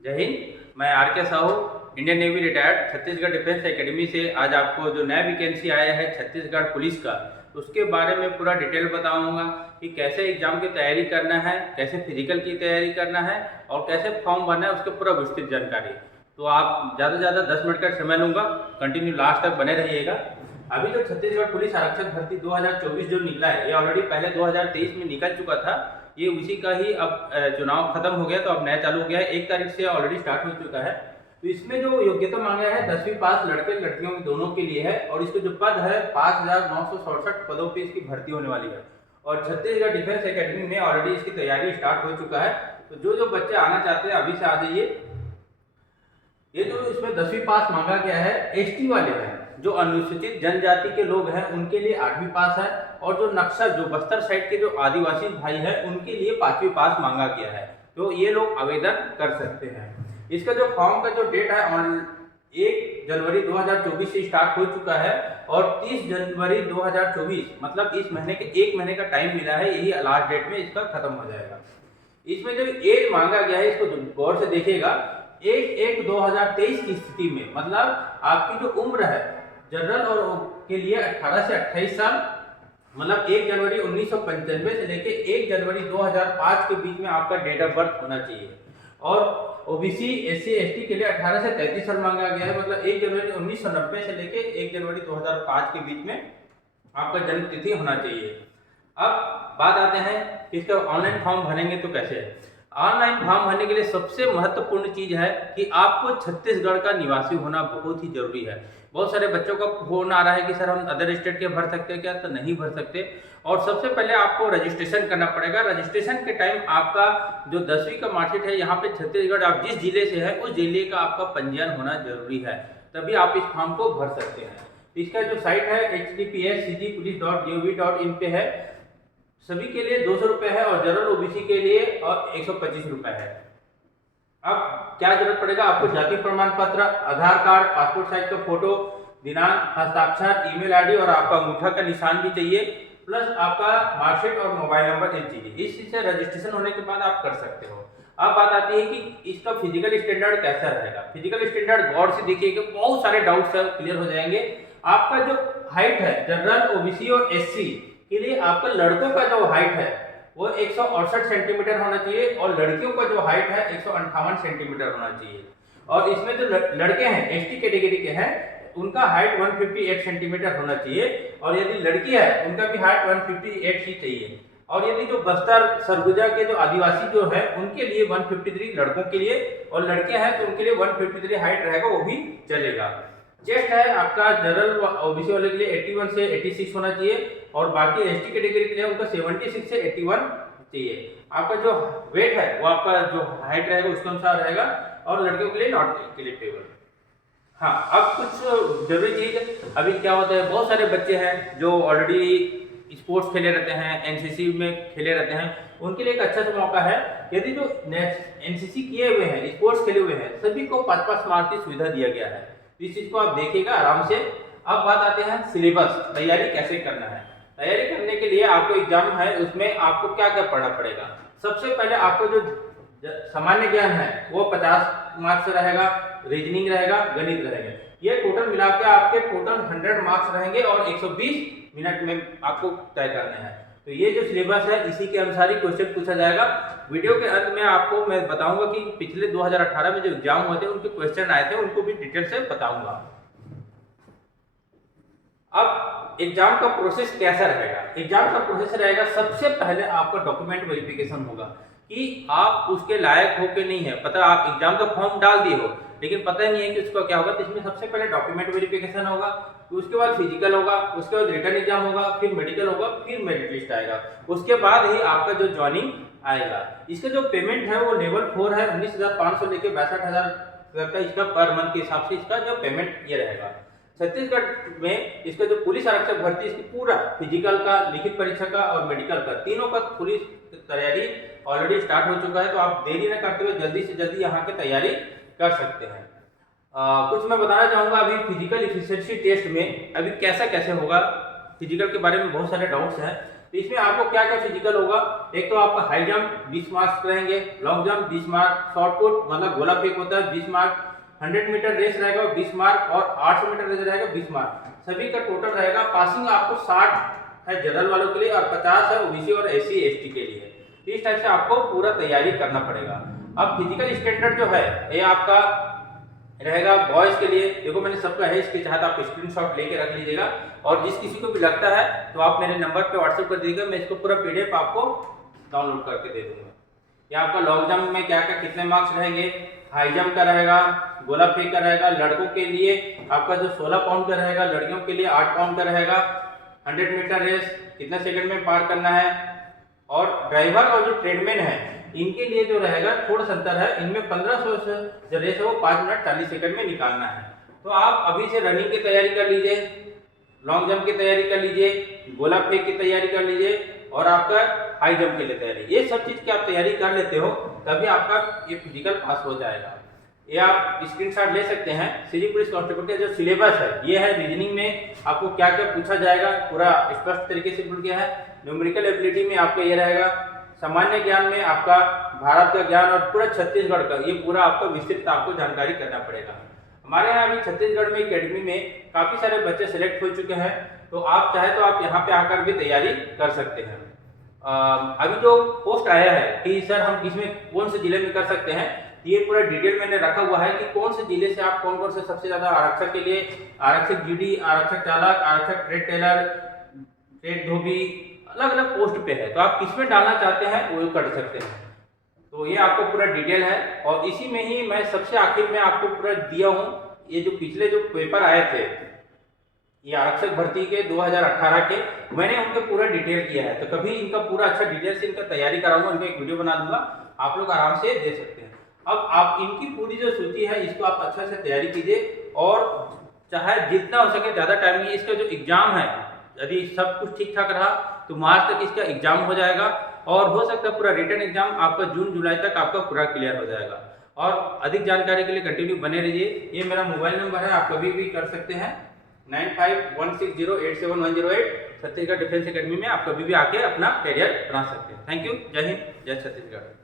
जय हिंद। मैं आर के Sahu, Indian navy retired, Chhattisgarh defence academy से आज आपको जो नया वैकेंसी आया है छत्तीसगढ़ पुलिस का, उसके बारे में पूरा डिटेल बताऊंगा कि कैसे एग्जाम की तैयारी करना है, कैसे फिजिकल की तैयारी करना है और कैसे फॉर्म भरना है, उसके पूरा विस्तृत जानकारी। तो आप ज़्यादा से ज़्यादा 10 मिनट का समय लूँगा, कंटिन्यू लास्ट तक बने रहिएगा। अभी जो छत्तीसगढ़ पुलिस आरक्षक भर्ती 2024 जो निकला है, ये ऑलरेडी पहले 2023 में निकल चुका था। ये उसी का ही अब चुनाव खत्म हो गया तो अब नया चालू हो गया है, 1 तारीख से ऑलरेडी स्टार्ट हो चुका है। तो इसमें जो योग्यता मांगा है 10वीं पास लड़के लड़कियों दोनों के लिए है और इसको जो पद है 5,967 पदों पे इसकी भर्ती होने वाली है और छत्तीसगढ़ डिफेंस एकेडमी में ऑलरेडी इसकी तैयारी स्टार्ट हो चुका है। तो जो बच्चे आना चाहते हैं अभी से आ जाइए। ये जो इसमें 10वीं पास मांगा गया है एसटी वाले हैं, जो अनुसूचित जनजाति के लोग हैं उनके लिए 8वीं पास है और जो नक्सल जो बस्तर साइड के जो आदिवासी भाई हैं उनके लिए 5वीं पास मांगा गया है। तो ये लोग आवेदन कर सकते हैं। इसका जो फॉर्म का जो डेट है 1 जनवरी 2024 से स्टार्ट हो चुका है और 30 जनवरी 2024 मतलब इस महीने के 1 महीने का टाइम मिला है, यही लास्ट डेट में इसका खत्म हो जाएगा। इसमें जो एज मांगा गया है इसको गौर से देखिएगा। 1/1/2023 की स्थिति में मतलब आपकी जो उम्र है जनरल और के लिए 18 से 28 साल, मतलब 1 जनवरी 1995 से लेके 1 जनवरी 2005 के बीच में आपका डेट ऑफ बर्थ होना चाहिए। और ओबीसी एससी एसटी के लिए 18 से 33 साल मांगा गया है, मतलब 1 जनवरी 1990 से लेके 1 जनवरी 2005 के बीच में आपका जन्म तिथि होना चाहिए। अब बात आते हैं कि इसका ऑनलाइन फॉर्म भरेंगे तो कैसे है। ऑनलाइन फॉर्म भरने के लिए सबसे महत्वपूर्ण चीज है कि आपको छत्तीसगढ़ का निवासी होना बहुत ही जरूरी है। बहुत सारे बच्चों का फोन आ रहा है कि सर हम अदर स्टेट के भर सकते हैं क्या, तो नहीं भर सकते। और सबसे पहले आपको रजिस्ट्रेशन करना पड़ेगा। रजिस्ट्रेशन के टाइम आपका जो 10वीं का मार्कशीट है यहाँ पे छत्तीसगढ़ आप जिस जिले से है उस जिले का आपका पंजीयन होना जरूरी है, तभी आप इस फॉर्म को भर सकते हैं। इसका जो साइट है https://cgpolice.gov.in पे है। सभी के लिए 200 रुपए है और जनरल ओबीसी के लिए और 125 रुपए है। अब क्या जरूरत पड़ेगा आपको, जाति प्रमाण पत्र, आधार कार्ड, पासपोर्ट साइज का फोटो, दिनांक, हस्ताक्षर, ईमेल आईडी और आपका अंगूठा का निशान भी चाहिए, प्लस आपका मार्कशीट और मोबाइल नंबर ये चाहिए। इस चीज से रजिस्ट्रेशन होने के बाद आप कर सकते हो। अब बात आती है कि इसका फिजिकल स्टैंडर्ड कैसा रहेगा। फिजिकल स्टैंडर्ड गौर से देखिएगा, बहुत सारे डाउट्स है क्लियर हो जाएंगे। आपका जो हाइट है जनरल ओबीसी और एससी के लिए आपका लड़कों का जो हाइट है वो 168 सेंटीमीटर होना चाहिए और लड़कियों का जो हाइट है 158 सेंटीमीटर होना चाहिए। और इसमें जो लड़के हैं एसटी कैटेगरी के हैं उनका हाइट 158 सेंटीमीटर होना चाहिए और यदि लड़की है उनका भी हाइट 158 ही चाहिए। और यदि जो बस्तर सरगुजा के जो आदिवासी जो है उनके लिए 153 लड़कों के लिए और लड़के हैं तो उनके लिए 153 हाइट रहेगा, वो भी चलेगा। चेस्ट है आपका जनरल ओबीसी वाले के लिए 81 से 86 होना चाहिए और बाकी एसटी कैटेगरी के लिए उनका 76 से 81 चाहिए। आपका जो वेट है वो आपका जो हाइट रहेगा उसके अनुसार रहेगा और लड़कियों के लिए नॉट एलिजिबल। हाँ, अब कुछ जरूरी चीज अभी क्या होता है, बहुत सारे बच्चे हैं जो ऑलरेडी स्पोर्ट्स खेले रहते हैं, एनसीसी में खेले रहते हैं, उनके लिए एक अच्छा सा मौका है। यदि जो एनसीसी किए हुए हैं, स्पोर्ट्स खेले हुए हैं, सभी को 5-5 मार्क की सुविधा दिया गया है। इस चीज को आप देखिएगा आराम से। अब बात आते हैं सिलेबस, तैयारी कैसे करना है। तैयारी करने के लिए आपको एग्जाम है उसमें आपको क्या क्या पढ़ना पड़ेगा। सबसे पहले आपको जो सामान्य ज्ञान है वो 50 मार्क्स रहेगा, रीजनिंग रहेगा, गणित रहेगा। ये टोटल मिला के आपके टोटल 100 मार्क्स रहेंगे और 120 मिनट में आपको तय करना है। तो ये जो सिलेबस है इसी के अनुसार ही क्वेश्चन पूछा जाएगा। वीडियो के अंत में आपको मैं बताऊंगा कि पिछले 2018 में जो एग्जाम हुए थे उनके क्वेश्चन आए थे, उनको भी डिटेल से बताऊंगा। अब एग्जाम का प्रोसेस कैसा रहेगा। एग्जाम का प्रोसेस रहेगा, सबसे पहले आपका डॉक्यूमेंट वेरिफिकेशन होगा कि आप उसके लायक हो कि नहीं है। पता आप एग्जाम का फॉर्म डाल दिए हो लेकिन पता नहीं है कि उसका क्या होगा, तो इसमें सबसे पहले डॉक्यूमेंट वेरिफिकेशन होगा, उसके बाद फिजिकल होगा, उसके बाद रिटन एग्जाम होगा, फिर मेडिकल होगा, फिर मेरिट लिस्ट आएगा, उसके बाद ही आपका जो ज्वाइनिंग आएगा। इसका जो पेमेंट है वो लेवल 4 है, 19,500 लेके 62,000 का इसका पर मंथ के हिसाब से इसका जो पेमेंट ये रहेगा। छत्तीसगढ़ में इसका जो पुलिस आरक्षक भर्ती इसकी पूरा फिजिकल का, लिखित परीक्षा का और मेडिकल का तीनों का पुलिस तैयारी ऑलरेडी स्टार्ट हो चुका है। तो आप देरी न करते हुए जल्दी से जल्दी यहाँ की तैयारी कर सकते हैं। कुछ मैं बताना चाहूँगा अभी फिजिकल इफिशिएंसी टेस्ट में अभी कैसा कैसे होगा। फिजिकल के बारे में बहुत सारे डाउट्स हैं। तो इसमें आपको क्या क्या फिजिकल होगा, एक तो आपका हाई जंप 20 मार्क्स रहेंगे, long jump 20 mark, short put मतलब गोला फेंक होता है 20 मार्क, 100 मीटर रेस रहेगा 20 मार्क और 800 मीटर रेस रहेगा 20 मार्क। सभी का टोटल रहेगा। पासिंग आपको 60 है जनरल वालों के लिए और 50 है ओबीसी और एससी एसटी के लिए। इस टाइप से आपको पूरा तैयारी करना पड़ेगा। अब फिजिकल स्टैंडर्ड जो है ये आपका रहेगा बॉयज के लिए। देखो मैंने सबका है, इसके चाहत आप स्क्रीनशॉट लेके रख लीजिएगा और जिस किसी को भी लगता है तो आप मेरे नंबर पे व्हाट्सएप कर दीजिएगा, मैं इसको पूरा पीडीएफ आपको डाउनलोड करके दे दूंगा। ये आपका लॉन्ग जंप में क्या क्या कितने मार्क्स रहेंगे, हाई जंप का रहेगा, गोला फेंक का रहेगा, लड़कों के लिए आपका जो 16 पाउंड का रहेगा, लड़कियों के लिए 8 पाउंड का रहेगा, 100 मीटर रेस कितने सेकंड में पार करना है, और ड्राइवर और जो ट्रेडमैन है इनके लिए जो रहेगा थोड़ा सा अंतर है, इनमें 1500 से जो रेस है वो 5 मिनट 40 सेकंड में निकालना है। तो आप अभी से रनिंग की तैयारी कर लीजिए, लॉन्ग जंप की तैयारी कर लीजिए, गोला फेंक की तैयारी कर लीजिए और आपका हाई जंप के लिए तैयारी, ये सब चीज की आप तैयारी कर लेते हो तभी आपका ये फिजिकल पास हो जाएगा। ये आप स्क्रीनशॉट ले सकते हैं। सिटी पुलिस कांस्टेबल का जो सिलेबस है ये है, रीजनिंग में आपको क्या क्या पूछा जाएगा पूरा स्पष्ट तरीके से बोल गया है। न्यूमेरिकल एबिलिटी में आपका ये रहेगा, सामान्य ज्ञान में आपका भारत का ज्ञान और पूरा छत्तीसगढ़ का ये पूरा आपको विस्तृत आपको जानकारी करना पड़ेगा। हमारे यहाँ अभी छत्तीसगढ़ में एकेडमी में काफी सारे बच्चे सिलेक्ट हो चुके हैं, तो आप चाहे तो आप यहाँ पे आकर भी तैयारी कर सकते हैं। अभी जो पोस्ट आया है कि सर हम किसमें कौन से जिले में कर सकते हैं, ये पूरा डिटेल मैंने रखा हुआ है कि कौन से जिले से आप कौन से सबसे ज्यादा आरक्षक के लिए, आरक्षक जीडी, आरक्षक चालक, आरक्षक ट्रेड टेलर, ट्रेड धोबी, अलग अलग पोस्ट पे है, तो आप किसमें डालना चाहते हैं वो कर सकते हैं। तो ये आपको पूरा डिटेल है और इसी में ही मैं सबसे आखिर में आपको पूरा दिया हूँ। ये जो पिछले जो पेपर आए थे ये आरक्षक भर्ती के 2018 के, मैंने उनका पूरा डिटेल किया है, तो कभी इनका पूरा अच्छा डिटेल से इनका तैयारी कराऊंगा, इनका एक वीडियो बना दूंगा, आप लोग आराम से दे सकते हैं। अब आप इनकी पूरी जो सूची है इसको आप अच्छा से तैयारी कीजिए और चाहे जितना हो सके ज़्यादा टाइम नहीं, इसका जो एग्जाम है यदि सब कुछ ठीक ठाक रहा तो मार्च तक इसका एग्जाम हो जाएगा और हो सकता है पूरा रिटर्न एग्जाम आपका जून जुलाई तक आपका पूरा क्लियर हो जाएगा। और अधिक जानकारी के लिए कंटिन्यू बने रहिए। ये मेरा मोबाइल नंबर है, आप कभी भी कर सकते हैं 9516087108। छत्तीसगढ़ डिफेंस एकेडमी में आप कभी भी आके अपना करियर बना सकते हैं। Thank you. जय हिंद, जय छत्तीसगढ़।